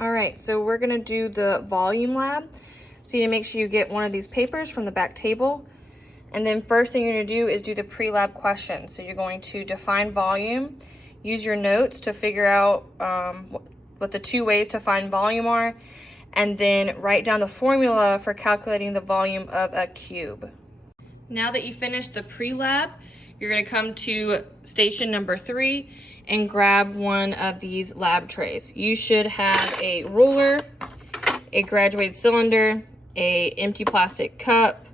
All right, so we're gonna do the volume lab. So you need to make sure you get one of these papers from the back table. And then first thing you're gonna do is do the pre-lab question. So you're going to define volume, use your notes to figure out what the two ways to find volume are, and then write down the formula for calculating the volume of a cube. Now that you finished the pre-lab, you're gonna come to station number 3 and grab one of these lab trays. You should have a ruler, a graduated cylinder, a empty plastic cup,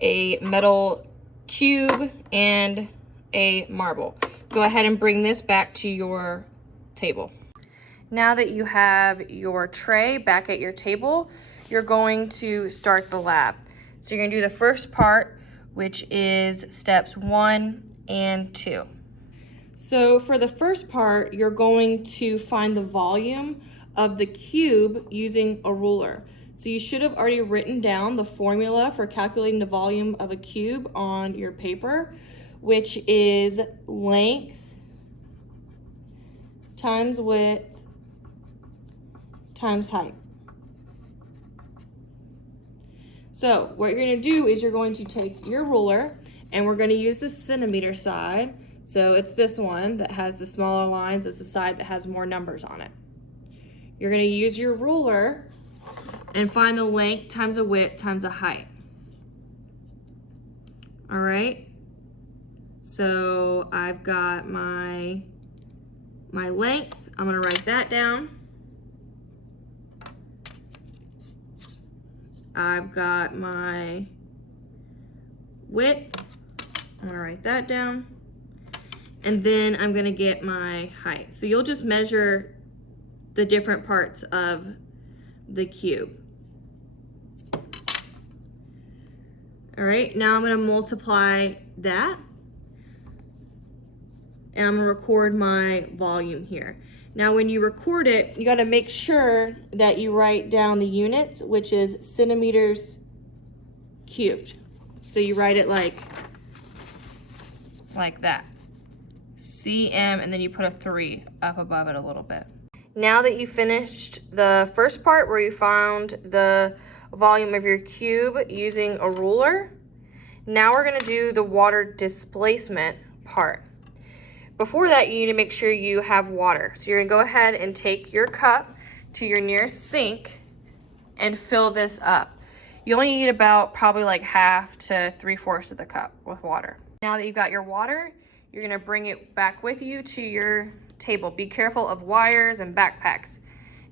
a metal cube, and a marble. Go ahead and bring this back to your table. Now that you have your tray back at your table, you're going to start the lab. So you're gonna do the first part, which is steps 1 and 2. So for the first part, you're going to find the volume of the cube using a ruler. So you should have already written down the formula for calculating the volume of a cube on your paper, which is length times width times height. So what you're going to do is you're going to take your ruler, and we're going to use the centimeter side. So it's this one that has the smaller lines. It's the side that has more numbers on it. You're going to use your ruler and find the length times the width times the height. All right. So I've got my length. I'm going to write that down. I've got my width. I'm going to write that down. And then I'm gonna get my height. So you'll just measure the different parts of the cube. All right, now I'm gonna multiply that. And I'm gonna record my volume here. Now when you record it, you gotta make sure that you write down the units, which is centimeters cubed. So you write it like that. cm, and then you put a 3 up above it a little bit. Now that you finished the first part where you found the volume of your cube using a ruler, now we're gonna do the water displacement part. Before that, you need to make sure you have water. So you're gonna go ahead and take your cup to your nearest sink and fill this up. You only need about probably like half to 3/4 of the cup with water. Now that you've got your water, you're gonna bring it back with you to your table. Be careful of wires and backpacks,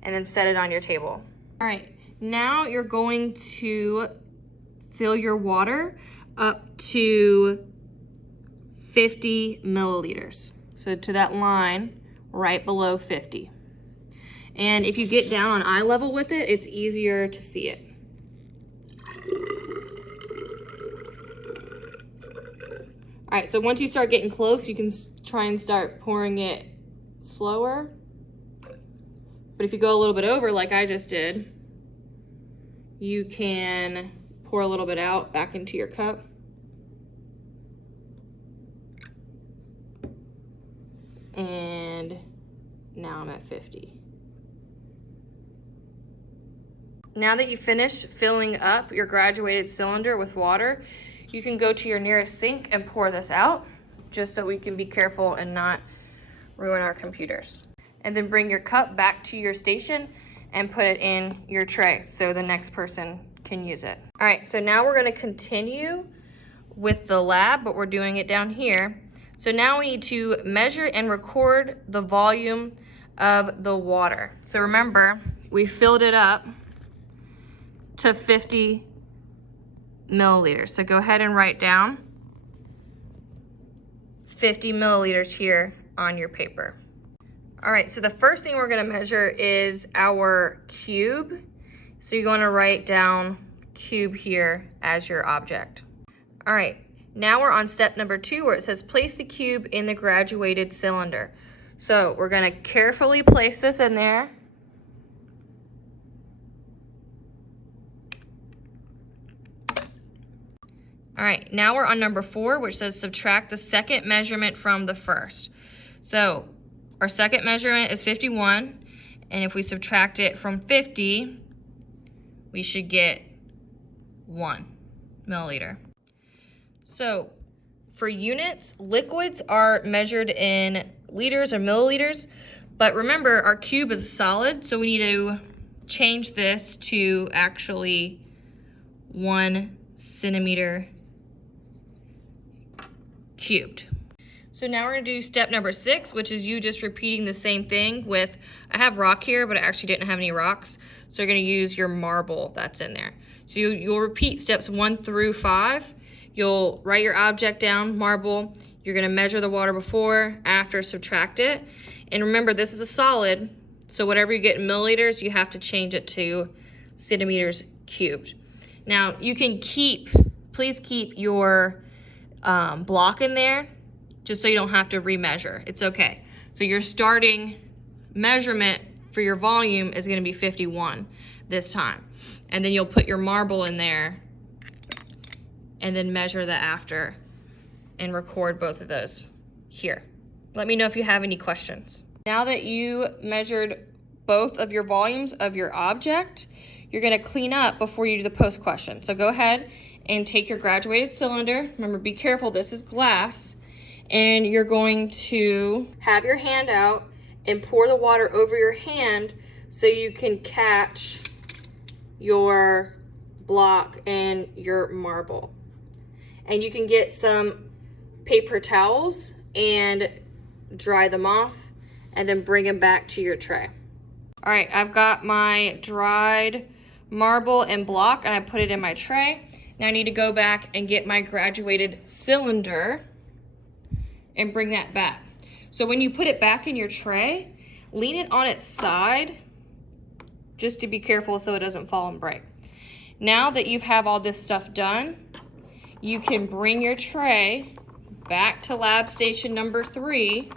and then set it on your table. All right, now you're going to fill your water up to 50 milliliters. So to that line right below 50. And if you get down on eye level with it, it's easier to see it. All right, so once you start getting close, you can try and start pouring it slower. But if you go a little bit over, like I just did, you can pour a little bit out back into your cup. And now I'm at 50. Now that you finished filling up your graduated cylinder with water, you can go to your nearest sink and pour this out, just so we can be careful and not ruin our computers. And then bring your cup back to your station and put it in your tray so the next person can use it. All right, so now we're gonna continue with the lab, but we're doing it down here. So now we need to measure and record the volume of the water. So remember, we filled it up to 50 milliliters. So go ahead and write down 50 milliliters here on your paper. All right, so the first thing we're gonna measure is our cube. So you're gonna write down cube here as your object. All right, now we're on step number 2 where it says place the cube in the graduated cylinder. So we're gonna carefully place this in there. All right, now we're on number 4, which says subtract the second measurement from the first. So our second measurement is 51, And if we subtract it from 50, we should get 1 milliliter. So for units, liquids are measured in liters or milliliters, but remember our cube is a solid, so we need to change this to actually 1 centimeter cubed. So now we're gonna do step number 6, which is you just repeating the same thing with, I have rock here, but I actually didn't have any rocks. So you're gonna use your marble that's in there. So you'll repeat steps 1 through 5. You'll write your object down, marble. You're gonna measure the water before, after, subtract it. And remember, this is a solid, so whatever you get in milliliters, you have to change it to centimeters cubed. Now, you can please keep your block in there, just so you don't have to remeasure. It's okay. So your starting measurement for your volume is gonna be 51 this time. And then you'll put your marble in there and then measure the after and record both of those here. Let me know if you have any questions. Now that you measured both of your volumes of your object, you're gonna clean up before you do the post question. So go ahead and take your graduated cylinder. Remember, be careful, this is glass. And you're going to have your hand out and pour the water over your hand so you can catch your block and your marble. And you can get some paper towels and dry them off and then bring them back to your tray. All right, I've got my dried marble and block and I put it in my tray. Now I need to go back and get my graduated cylinder and bring that back. So when you put it back in your tray, lean it on its side just to be careful so it doesn't fall and break. Now that you have all this stuff done, you can bring your tray back to lab station number 3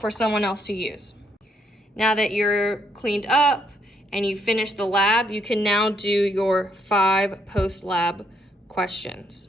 for someone else to use. Now that you're cleaned up and you finished the lab, you can now do your 5 post-lab questions.